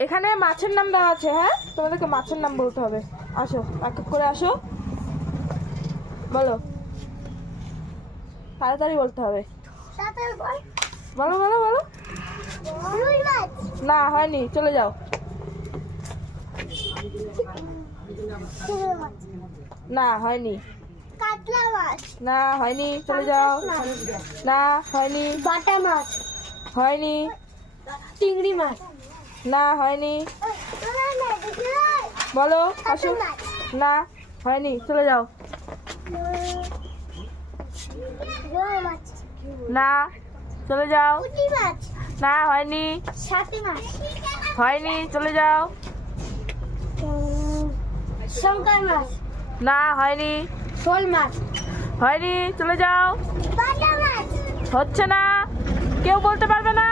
এখানে মাছের নাম দেওয়া আছে। হ্যাঁ, তোমাদেরকে মাছের নাম বলতে হবে। আসো, এক এক করে আসো, বলো, তাড়াতাড়ি বলতে হবে। বলো বলো বলো। না, হয়নি, চলে যাও। না, হয়নি। কাতলা মাছ। না, হয়নি, চলে যাও। না, হয়নি। বাটা মাছ। হয়নি। চিংড়ি মাছ। না, হয়নি। বলো, আসো। না, হয়নি, চলে যাও। না, চলে যাও। না, হয়নি। হয়নি, চলে যাও। শঙ্কর মাছ। না, হয়নি। শোল মাছ। হয়নি, চলে যাও। বাটা মাছ। হচ্ছে না, কেউ বলতে পারবে না।